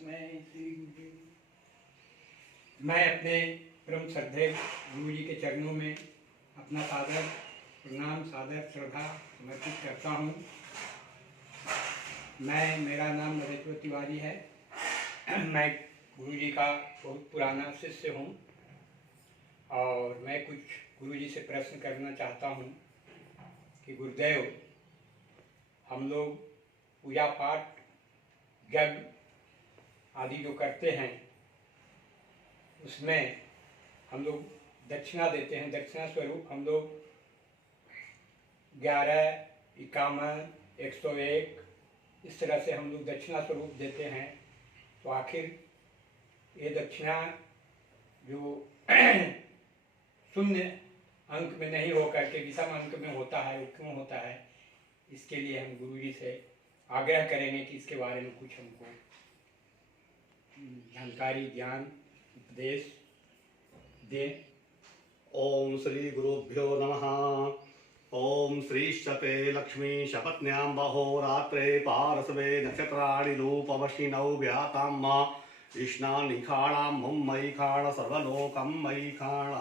मैं अपने परम श्रद्धेय गुरु जी के चरणों में अपना सादर प्रणाम सादर श्रद्धा समर्पित करता हूँ। मेरा नाम नरेश्वर तिवारी है। मैं गुरु जी का बहुत पुराना शिष्य हूँ और मैं कुछ गुरु जी से प्रश्न करना चाहता हूँ कि गुरुदेव, हम लोग पूजा पाठ यज्ञ आदि जो करते हैं उसमें हम लोग दक्षिणा देते हैं। दक्षिणा स्वरूप हम लोग 11, 51, 101 इस तरह से हम लोग दक्षिणा स्वरूप देते हैं। तो आखिर ये दक्षिणा जो शून्य अंक में नहीं हो करके विषम अंक में होता है, वो क्यों होता है? इसके लिए हम गुरु जी से आग्रह करेंगे कि इसके बारे में कुछ हमको जानकारी, ज्ञान, उपदेश दें। ओम श्री गुरुभ्यो नमः। ओम श्रीश्चते लक्ष्मी शपत्न्यां बहोरात्रे पारसवे नक्षत्राणि रूपवशिनौ व्यातां मा इष्णा निखाणां मुं मयि खाण सर्वलोकं मयि खाण।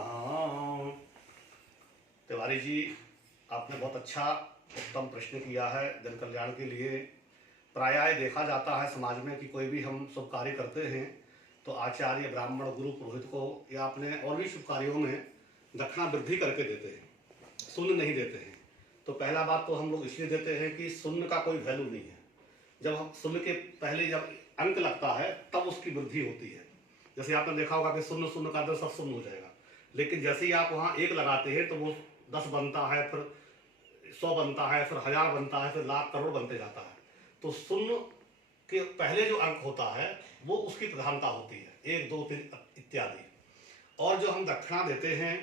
तिवारी जी, आपने बहुत अच्छा उत्तम प्रश्न किया है जन कल्याण के लिए। प्रायः देखा जाता है समाज में कि कोई भी हम शुभ कार्य करते हैं तो आचार्य, ब्राह्मण, गुरु, पुरोहित को या अपने और भी शुभ कार्यों में दक्षिणा वृद्धि करके देते हैं, शून्य नहीं देते हैं। तो पहला बात तो हम लोग इसलिए देते हैं कि शून्य का कोई वैल्यू नहीं है। जब हम शून्य के पहले जब अंक लगता है तब उसकी वृद्धि होती है। जैसे आपने देखा होगा कि शून्य शून्य का सब शून्य हो जाएगा, लेकिन जैसे ही आप वहाँ 1 लगाते हैं तो वो 10 बनता है, फिर 100 बनता है, फिर 1000 बनता है, फिर लाख करोड़ बनते जाता है। तो शून्य के पहले जो अंक होता है वो उसकी प्रधानता होती है, 1, 2, 3 इत्यादि। और जो हम दक्षिणा देते हैं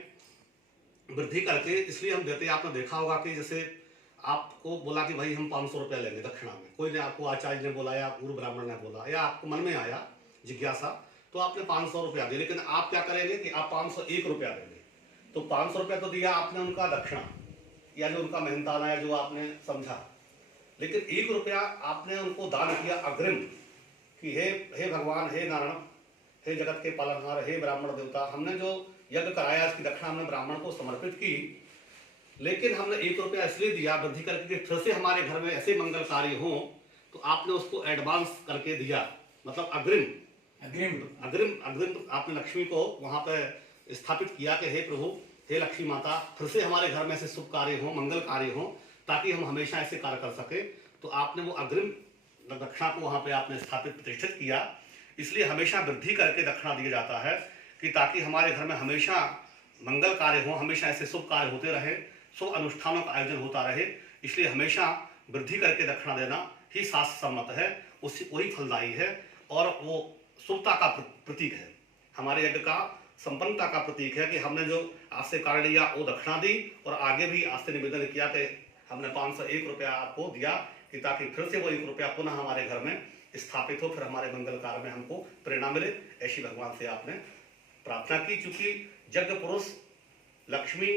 वृद्धि करके, इसलिए हम देते हैं, आपने देखा होगा कि जैसे आपको बोला कि भाई हम 500 रुपया लेंगे दक्षिणा में, कोई ने आपको, आचार्य ने बोला या गुरु ब्राह्मण ने बोला या आपको मन में आया जिज्ञासा, तो आपने 500 रुपया दिया। लेकिन आप क्या करेंगे कि आप 501 रुपया देंगे। तो 500 रुपया तो दिया आपने उनका दक्षिणा या जो उनका मेहनताना है जो आपने समझा, लेकिन 1 रुपया आपने उनको दान किया अग्रिम कि हे भगवान, हे नारायण, हे जगत के पालनहार, हे ब्राह्मण देवता, हमने जो यज्ञ कराया इसकी दक्षिणा हमने ब्राह्मण को समर्पित की। लेकिन हमने 1 रुपया इसलिए दिया वृद्धि करके कि फिर से हमारे घर में ऐसे मंगल कार्य हों, तो आपने उसको एडवांस करके दिया, मतलब अग्रिम आपने लक्ष्मी को वहां पर स्थापित किया कि हे प्रभु, हे लक्ष्मी माता, फिर से हमारे घर में ऐसे शुभ कार्य हों, मंगल कार्य हों, ताकि हम हमेशा ऐसे कार्य कर सके। तो आपने वो अग्रिम दक्षिणा को वहां पे आपने स्थापित प्रतिष्ठित किया। इसलिए हमेशा वृद्धि करके दक्षिणा दिया जाता है कि ताकि हमारे घर में हमेशा मंगल कार्य हो, हमेशा ऐसे शुभ कार्य होते रहे, शुभ अनुष्ठानों का आयोजन होता रहे। इसलिए हमेशा वृद्धि करके दक्षिणा देना ही शास्त्र सम्मत है, उससे वही फलदायी है और वो शुभता का प्रतीक है, हमारे यज्ञ का संपन्नता का प्रतीक है कि हमने जो आज से कार्य लिया वो दक्षिणा दी और आगे भी आज से निवेदन किया कि हमने 501 रुपया आपको दिया कि ताकि फिर से वो 1 रुपया पुनः हमारे घर में स्थापित हो, फिर हमारे मंगल कार्य में हमको प्रेरणा मिले। ऐसी भगवान से आपने प्रार्थना की। चूंकि यज्ञ पुरुष लक्ष्मी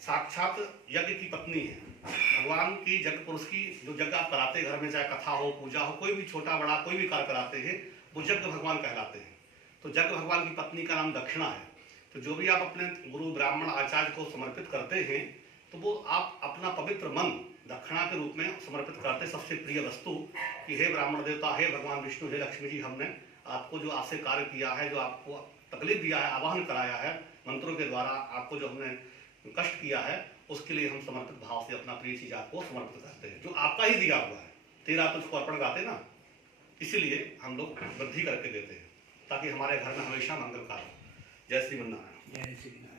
साक्षात यज्ञ की पत्नी है, भगवान की यज्ञ पुरुष की जो यज्ञ आप कराते हैं घर में, चाहे कथा हो, पूजा हो, कोई भी छोटा बड़ा कोई भी कार्य कराते हैं, वो यज्ञ भगवान कहलाते हैं। तो यज्ञ भगवान की पत्नी का नाम दक्षिणा है। तो जो भी आप अपने गुरु ब्राह्मण आचार्य को समर्पित करते हैं तो वो आप अपना पवित्र मन दक्षिणा के रूप में समर्पित करते हैं। सबसे प्रिय वस्तु कि हे ब्राह्मण देवता, हे भगवान विष्णु, हे लक्ष्मी जी, हमने आपको जो आज से कार्य किया है, जो आपको तकलीफ दिया है, आवाहन कराया है मंत्रों के द्वारा, आपको जो हमने कष्ट किया है, उसके लिए हम समर्पित भाव से अपना प्रिय चीज आपको समर्पित करते हैं, जो आपका ही दिया हुआ है। तेरा तुझको अर्पण गाते ना, इसीलिए हम लोग वृद्धि करके देते हैं ताकि हमारे घर में हमेशा मंगल कार्य हो। जय श्री नारायण। जय श्री नारायण।